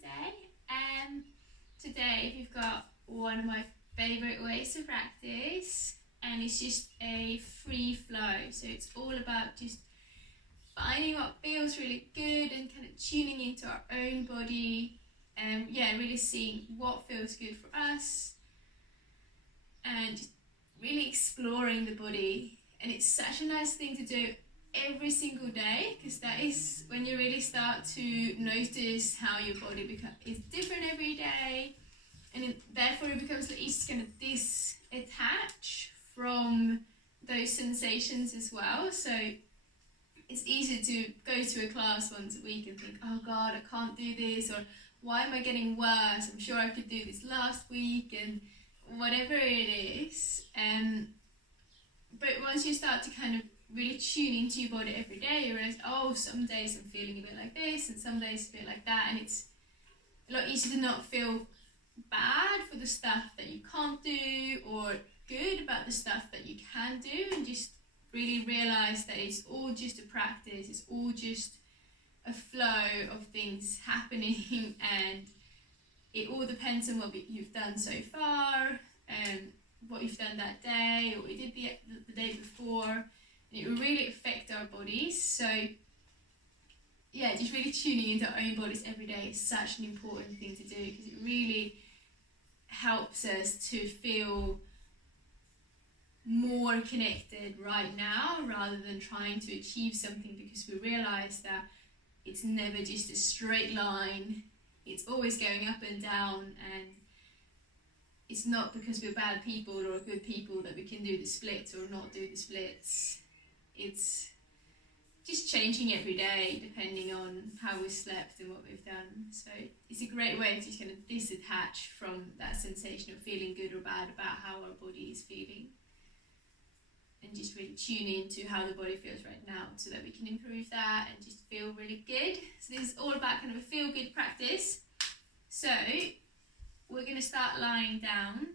today. Today we've got one of my favourite ways to practice, and it's just a free flow. So it's all about just finding what feels really good and kind of tuning into our own body, and really seeing what feels good for us, and just really exploring the body. And it's such a nice thing to do every single day, because that is when you really start to notice how your body is different every day, and therefore it becomes easy to kind of disattach from those sensations as well. So it's easy to go to a class once a week and think, oh god, I can't do this, or why am I getting worse? I'm sure I could do this last week, and whatever it is. But once you start to kind of really tune into your body every day, you realize, oh, some days I'm feeling a bit like this, and some days a bit like that, and it's a lot easier to not feel bad for the stuff that you can't do, or good about the stuff that you can do, and just really realize that it's all just a practice, it's all just a flow of things happening, and it all depends on what you've done so far, and what you've done that day, or what you did the day before, and it will really affect our bodies. So just really tuning into our own bodies every day is such an important thing to do, because it really helps us to feel more connected right now, rather than trying to achieve something, because we realize that it's never just a straight line, it's always going up and down, and it's not because we're bad people or good people that we can do the splits or not do the splits. It's just changing every day depending on how we slept and what we've done. So it's a great way to just kind of disattach from that sensation of feeling good or bad about how our body is feeling, and just really tune into how the body feels right now, so that we can improve that and just feel really good. So this is all about kind of a feel-good practice. So we're going to start lying down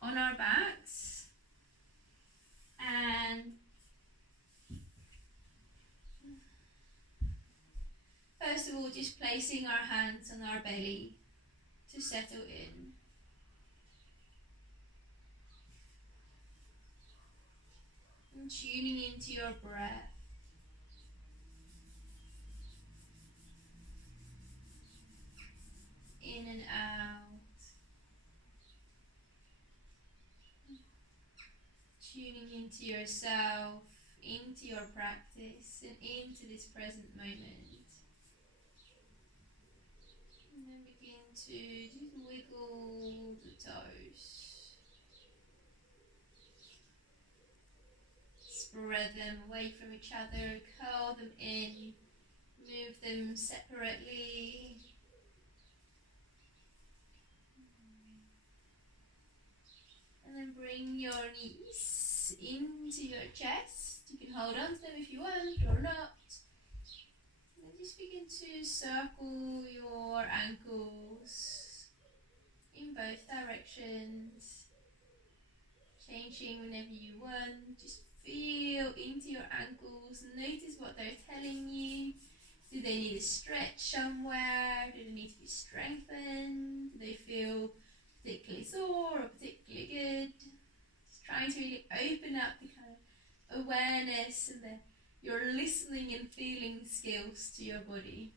on our backs, and first of all, just placing our hands on our belly to settle in. And tuning into your breath. In and out. Tuning into yourself, into your practice, and into this present moment. And then begin to just wiggle the toes. Spread them away from each other, curl them in, move them separately. And then bring your knees into your chest. You can hold on to them if you want or not. And then just begin to circle your ankles in both directions, changing whenever you want. Just feel into your ankles, notice what they're telling you. Do they need a stretch somewhere? Do they need to be strengthened? Do they feel particularly sore or particularly good? Just trying to really open up the kind of awareness and your listening and feeling skills to your body.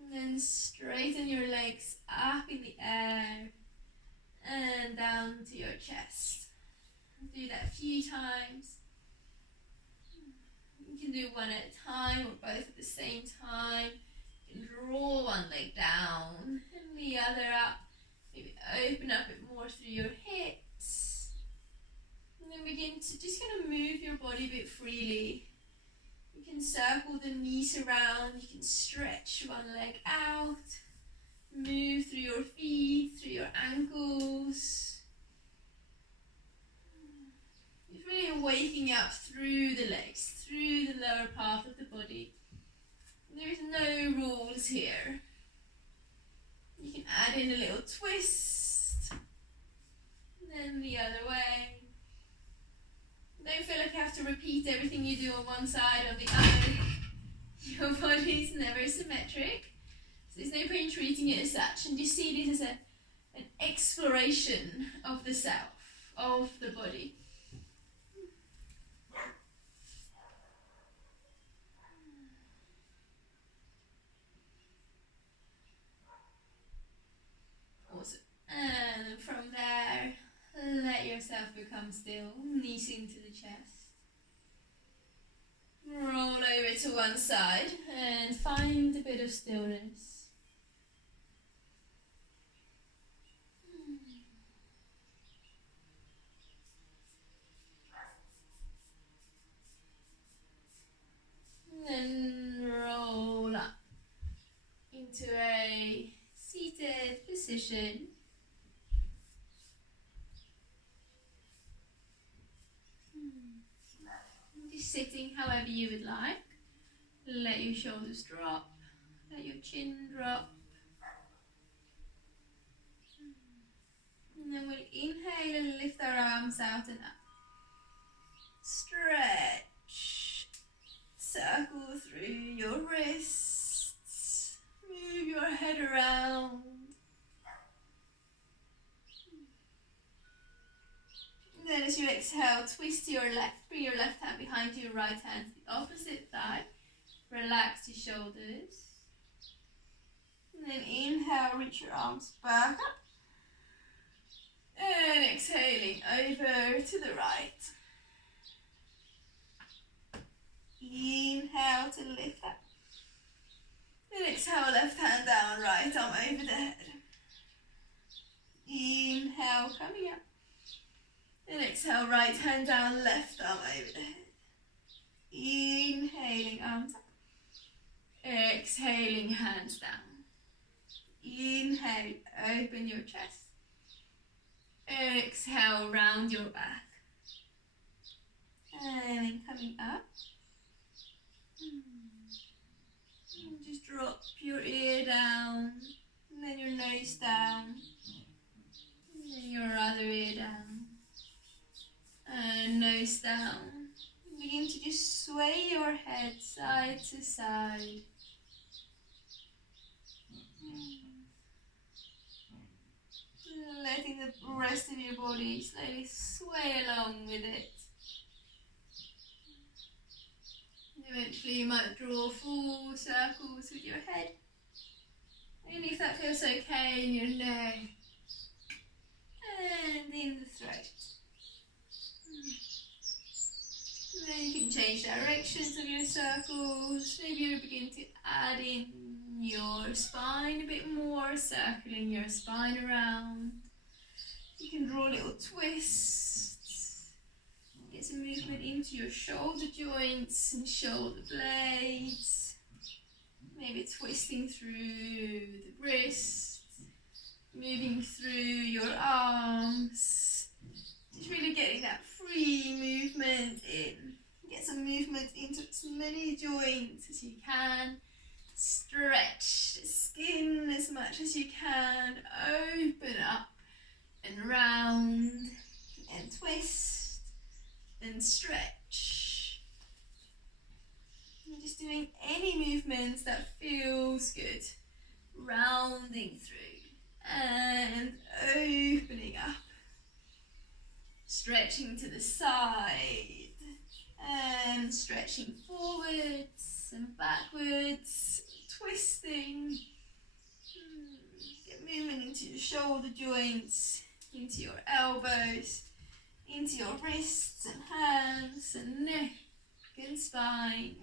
And then straighten your legs up in the air and down to your chest. Do that a few times. You can do one at a time or both at the same time. You can draw one leg down and the other up. Maybe open up a bit more through your hips. And then begin to just kind of move your body a bit freely. You can circle the knees around. You can stretch one leg out. Move through your feet, through your ankles. It's really waking up through the legs, through the lower part of the body. There is no rules here. You can add in a little twist, and then the other way. Don't feel like you have to repeat everything you do on one side or the other. Your body's never symmetric. So there's no point treating it as such, and just see this as an exploration of the self, of the body. Awesome. And from there, let yourself become still, knees into the chest. Roll over to one side and find a bit of stillness. Then roll up into a seated position. Just sitting however you would like. Let your shoulders drop, let your chin drop. And then we'll inhale and lift our arms out and up. Stretch. Circle through your wrists. Move your head around. And then as you exhale, twist to your left. Bring your left hand behind your right hand to the opposite thigh. Relax your shoulders. And then inhale, reach your arms back up. And exhaling over to the right. Inhale to lift up. Then exhale, left hand down, right arm over the head. Inhale, coming up. Then exhale, right hand down, left arm over the head. Inhaling, arms up. Exhaling, hands down. Inhale, open your chest. Exhale, round your back. And then coming up. And just drop your ear down. And then your nose down. And then your other ear down. And nose down. Begin to just sway your head side to side. Letting the rest of your body slowly sway along with it. Eventually you might draw full circles with your head. And if that feels okay in your neck and in the throat. And then you can change directions of your circles. Maybe you begin to add in your spine a bit more, circling your spine around. You can draw little twists. Get some movement into your shoulder joints and shoulder blades. Maybe twisting through the wrists, moving through your arms. Just really getting that free movement in. Get some movement into as many joints as you can. Stretch the skin as much as you can. Open up and round and twist and stretch. And just doing any movements that feels good. Rounding through and opening up. Stretching to the side and stretching forwards and backwards, twisting. Get moving into your shoulder joints, into your elbows, into your wrists and hands and neck and spine.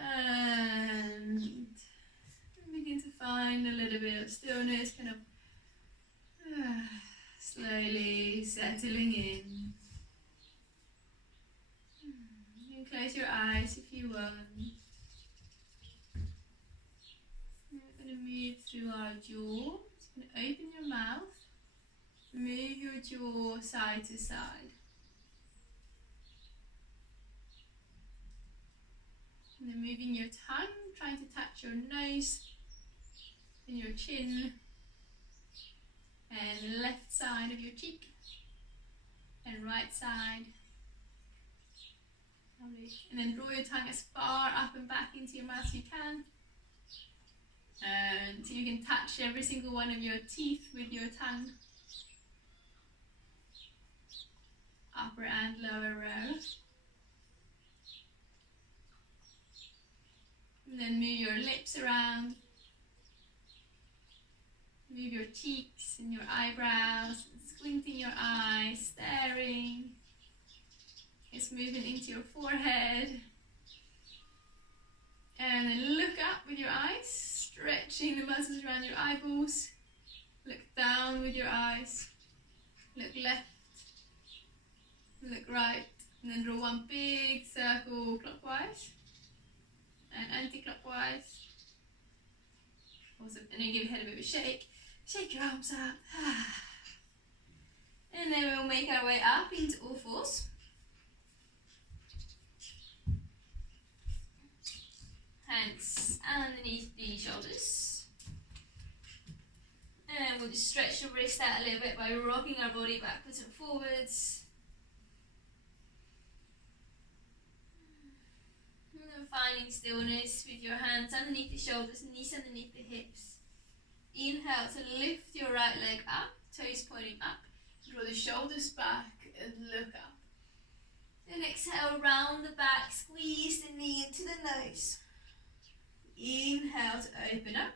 And begin to find a little bit of stillness, kind of slowly settling in. You can close your eyes if you want. We're going to move through our jaw. Just going to open your mouth, move your jaw side to side. And then moving your tongue, trying to touch your nose and your chin and the left side of your cheek and right side. Lovely. And then draw your tongue as far up and back into your mouth as you can. Until you can touch every single one of your teeth with your tongue. Upper and lower row. And then move your lips around. Move your cheeks and your eyebrows. Squinting your eyes, staring. It's moving into your forehead. And then look up with your eyes, stretching the muscles around your eyeballs. Look down with your eyes. Look left. Look right. And then draw one big circle clockwise and anti-clockwise. Awesome. And then give your head a bit of a shake. Shake your arms out. And then we'll make our way up into all fours. Hands underneath the shoulders. And we'll just stretch the wrist out a little bit by rocking our body backwards and forwards. And then finding stillness with your hands underneath the shoulders, knees underneath the hips. Inhale to lift your right leg up, toes pointing up. Draw the shoulders back and look up. Then exhale, round the back, squeeze the knee into the nose. Inhale to open up.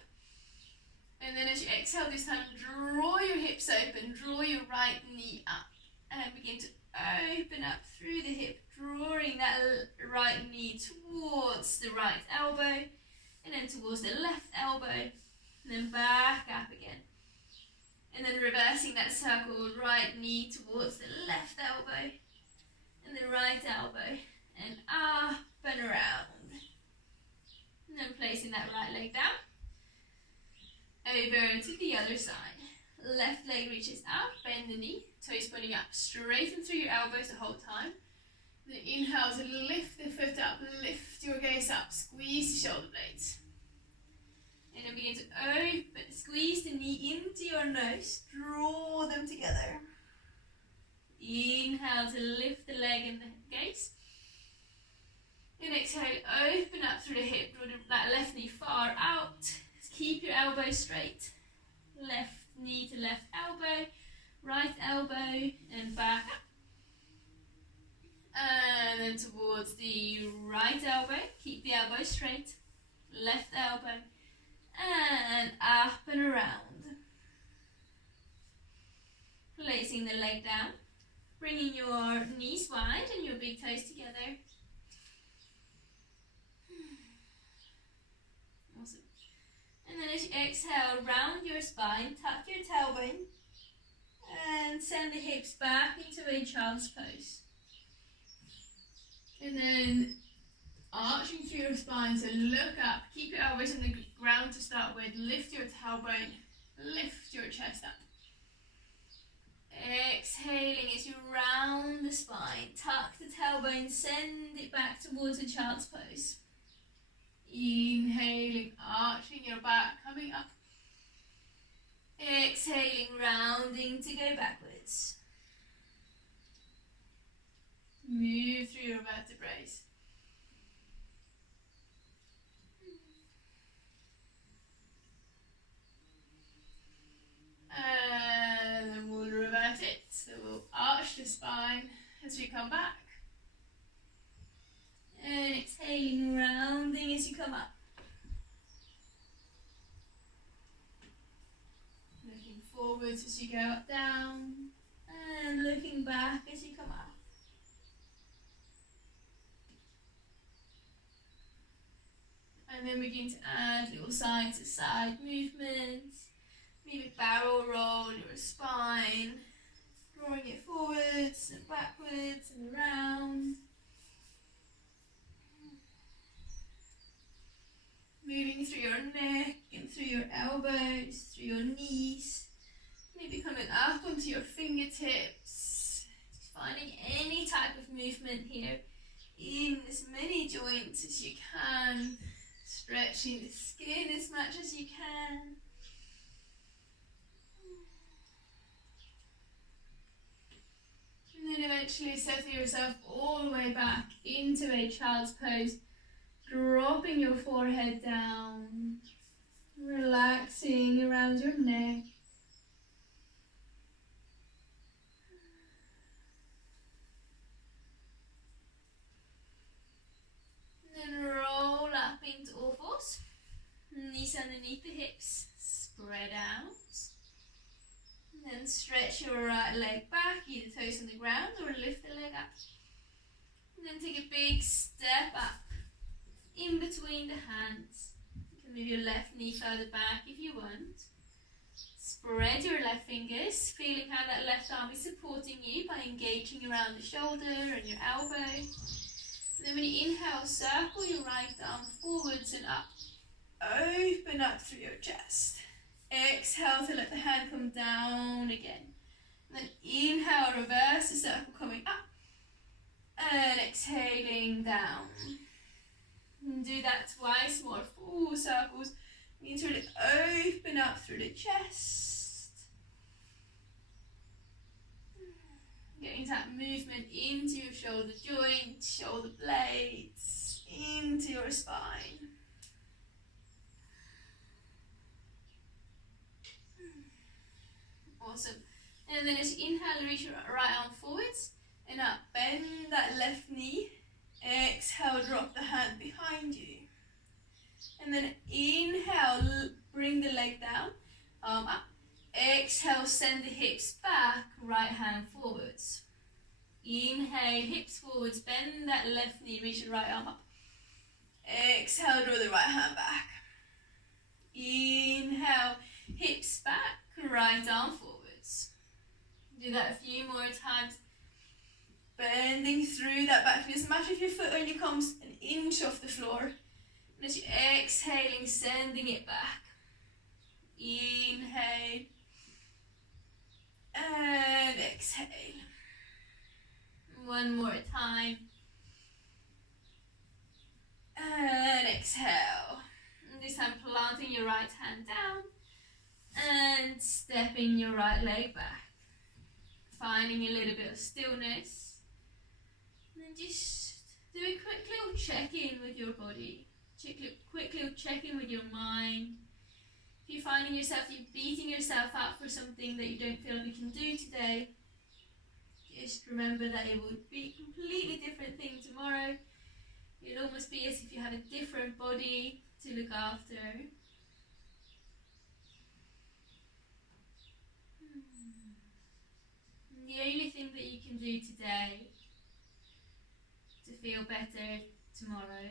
And then as you exhale this time, draw your hips open, draw your right knee up. And begin to open up through the hip, drawing that right knee towards the right elbow. And then towards the left elbow. And then back up again. And then reversing that circle, right knee towards the left elbow. And the right elbow. And up and around. And then placing that right leg down. Over to the other side. Left leg reaches up, bend the knee, toes pointing up. Straighten through your elbows the whole time. Then inhale to lift the foot up, lift your gaze up, squeeze the shoulder blades. And then begin to open, squeeze the knee into your nose, draw them together. Inhale to lift the leg and the gaze. And exhale, open up through the hip, draw that left knee far out. Keep your elbows straight. Left knee to left elbow, right elbow, and back up. And then towards the right elbow, keep the elbow straight. Left elbow, and up and around. Placing the leg down, bringing your knees wide and your big toes together. Awesome. And then as you exhale, round your spine, tuck your tailbone, and send the hips back into a child's pose. And then arching through your spine, so look up, keep your elbows on the ground to start with, lift your tailbone, lift your chest up. Exhaling as you round the spine, tuck the tailbone, send it back towards a child's pose. Inhaling, arching your back, coming up. Exhaling, rounding to go backwards. Move through your vertebrae. And then we'll revert it. So we'll arch the spine as we come back. And exhaling, rounding as you come up. Looking forwards as you go up, down. And looking back as you come up. And then begin to add little side to side movements. Maybe barrel roll your spine. Drawing it forwards and backwards and around. Moving through your neck and through your elbows, through your knees. Maybe coming up onto your fingertips. Just finding any type of movement here in as many joints as you can. Stretching the skin as much as you can. And then And eventually settle yourself all the way back into a child's pose, dropping your forehead down, relaxing around your neck. And then roll up into all fours. Knees underneath the hips, spread out. And then stretch your right leg back, either toes on the ground or lift the leg up. And then take a big step up in between the hands. You can move your left knee further back if you want. Spread your left fingers, feeling how that left arm is supporting you by engaging around the shoulder and your elbow. And then when you inhale, circle your right arm forwards and up. Open up through your chest. Exhale to let the hand come down again. And then inhale, reverse the circle coming up. And exhaling down. And do that twice more, full circles. You need to really open up through the chest. Getting that movement into your shoulder joint, shoulder blades, into your spine. Awesome. And then as you inhale, reach your right arm forwards and up. Bend that left knee. Exhale, drop the hand behind you. And then inhale, bring the leg down, arm up. Exhale, send the hips back, right hand forwards. Inhale, hips forwards, bend that left knee, reach your right arm up. Exhale, draw the right hand back. Inhale, hips back, right arm forwards. Do that a few more times. Bending through that back. It doesn't matter if your foot only comes an inch off the floor. And as you're exhaling, sending it back. Inhale. And exhale. One more time. And exhale. And this time planting your right hand down. And stepping your right leg back. Finding a little bit of stillness. And then just do a quick little check-in with your body. Quick little check-in with your mind. If you're finding yourself, you're beating yourself up for something that you don't feel you can do today, just remember that it will be a completely different thing tomorrow. It'll almost be as if you had a different body to look after. And the only thing that you can do today to feel better tomorrow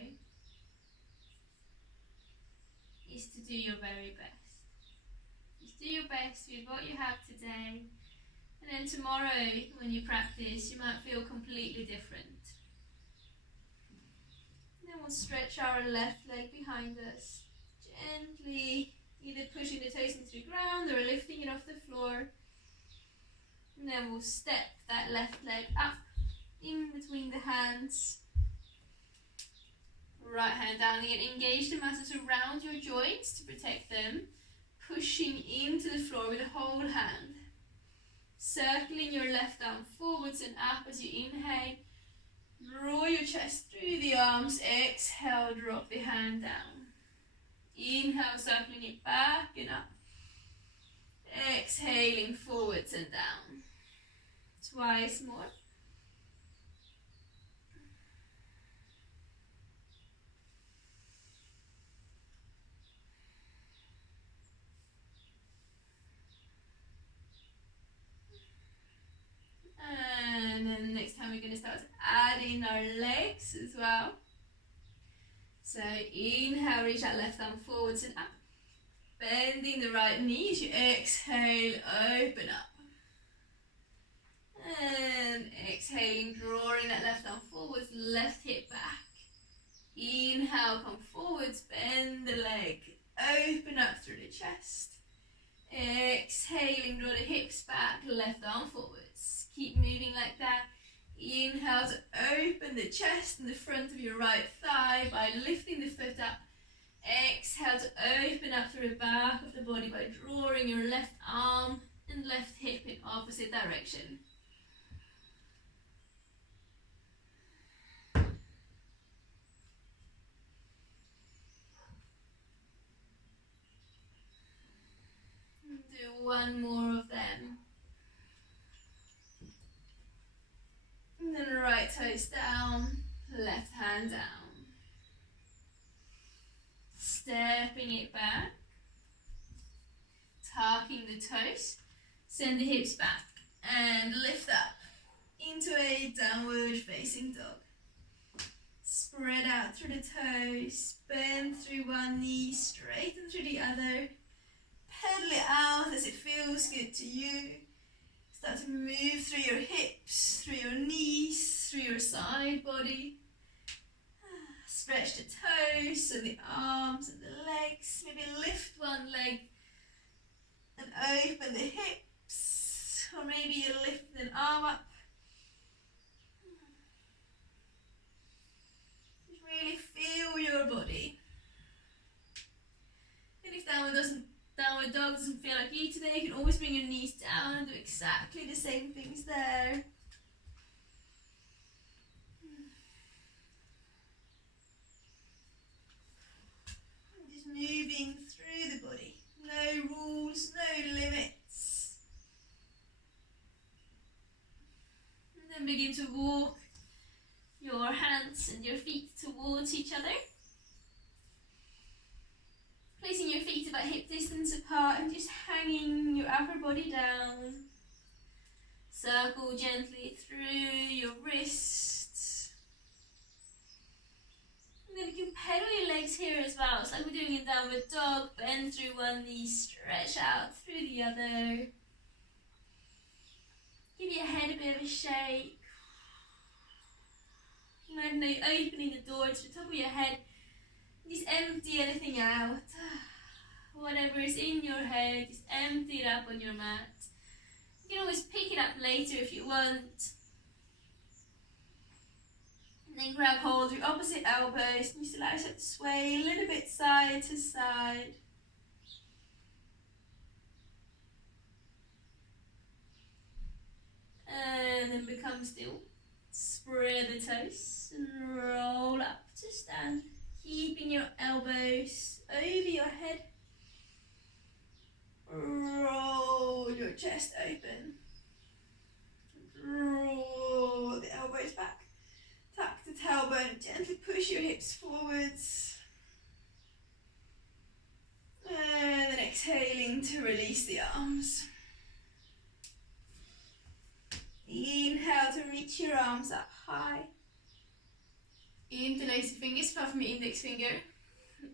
is to do your very best. Just do your best with what you have today, and then tomorrow when you practice you might feel completely different. And then we'll stretch our left leg behind us, gently either pushing the toes into the ground or lifting it off the floor. And then we'll step that left leg up in between the hands. Right hand down again. Engage the muscles around your joints to protect them. Pushing into the floor with the whole hand. Circling your left arm forwards and up as you inhale. Draw your chest through the arms. Exhale, drop the hand down. Inhale, circling it back and up. Exhaling forwards and down. Twice more. And then next time we're going to start adding our legs as well. So inhale, reach that left arm forwards and up. Bending the right knee as you exhale, open up. And exhaling, drawing that left arm forwards, left hip back. Inhale, come forwards, bend the leg, open up through the chest. Exhaling, draw the hips back, left arm forwards. Keep moving like that. Inhale to open the chest and the front of your right thigh by lifting the foot up. Exhale to open up through the back of the body by drawing your left arm and left hip in opposite direction. one more of them. And then right toes down, left hand down. Stepping it back. Tucking the toes. Send the hips back and lift up into a downward facing dog. Spread out through the toes, bend through one knee, straighten through the other. Pedal it out as it feels good to you. Start to move through your hips, through your knees, through your side body. Stretch the toes and the arms and the legs. Maybe lift one leg and open the hips. Or maybe you lift an arm up. Just really feel your body. And if downward dog doesn't feel like you today, you can always bring your knees down and do exactly the same things there. Just moving through the body. No rules, no limits. And then begin to walk your hands and your feet towards each other. Placing your feet about hip distance apart and just hanging your upper body down. Circle gently through your wrists. And then you can pedal your legs here as well. It's like we're doing in downward dog. Bend through one knee, stretch out through the other. Give your head a bit of a shake. Imagine you're opening the door to the top of your head. Just empty anything out. Whatever is in your head, just empty it up on your mat. You can always pick it up later if you want. And then grab hold of your opposite elbows and just allow yourself to sway a little bit side to side. And then become still. Spread the toes and roll up to stand. Keeping your elbows over your head. Roll your chest open. Roll the elbows back. Tuck the tailbone. Gently push your hips forwards. And then exhaling to release the arms. Inhale to reach your arms up high. Interlace the fingers, apart from your index finger.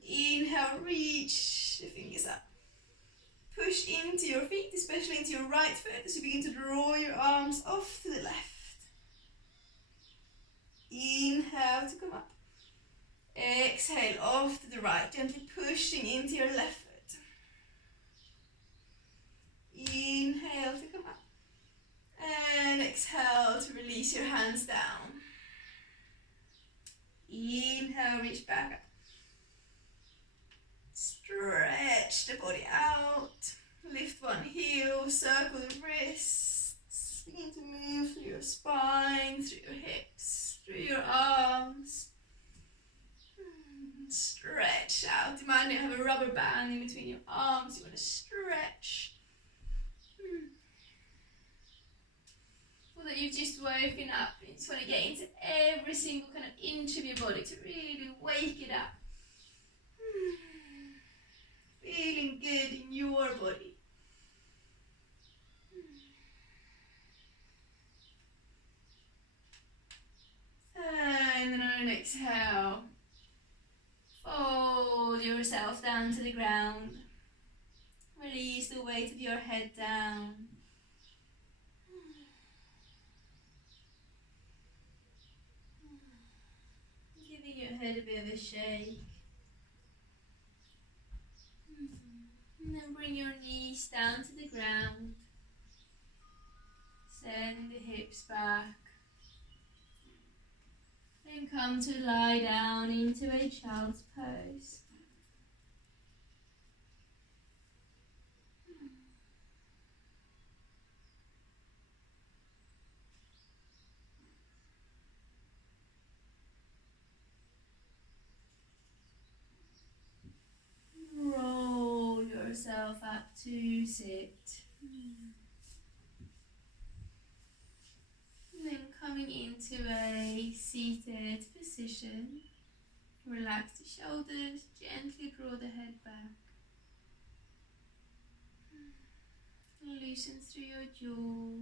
Inhale, reach the fingers up. Push into your feet, especially into your right foot, as you begin to draw your arms off to the left. Inhale to come up. Exhale off to the right, gently pushing into your left foot. Inhale to come up. And exhale to release your hands down. Inhale, reach back up. Stretch the body out. Lift one heel, circle the wrists. Begin to move through your spine, through your hips, through your arms. Stretch out. Imagine you have a rubber band in between your arms. You want to stretch. Or that you've just woken up. You just want to get into every single kind of inch of your body to really wake it up. Feeling good in your body. And then on an exhale, fold yourself down to the ground. Release the weight of your head down. Giving your head a bit of a shake. And then bring your knees down to the ground. Send the hips back. Then come to lie down into a child's pose. Roll yourself out up to sit. And then coming into a seated position, relax the shoulders, gently draw the head back. Loosen through your jaw.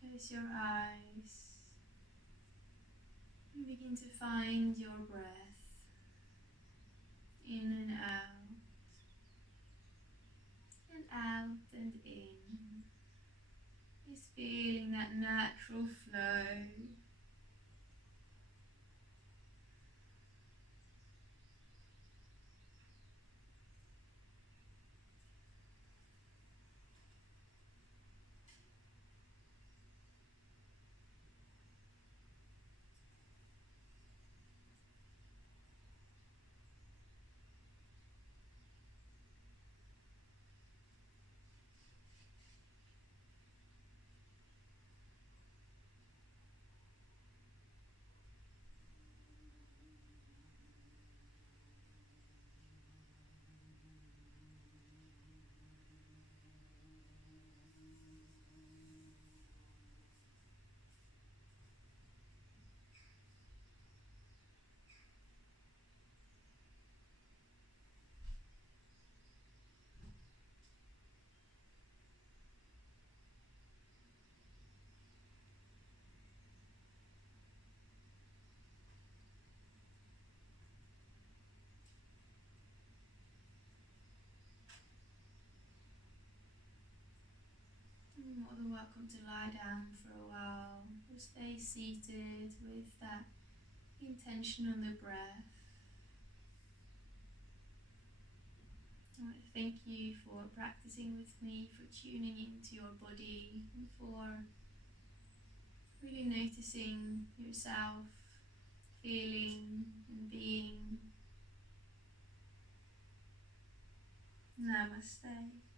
Close your eyes and begin to find your breath in and out, and out and in. Just feeling that natural flow. You're more than welcome to lie down for a while or stay seated with that intention on the breath. I want to thank you for practicing with me, for tuning into your body, and for really noticing yourself, feeling and being. Namaste.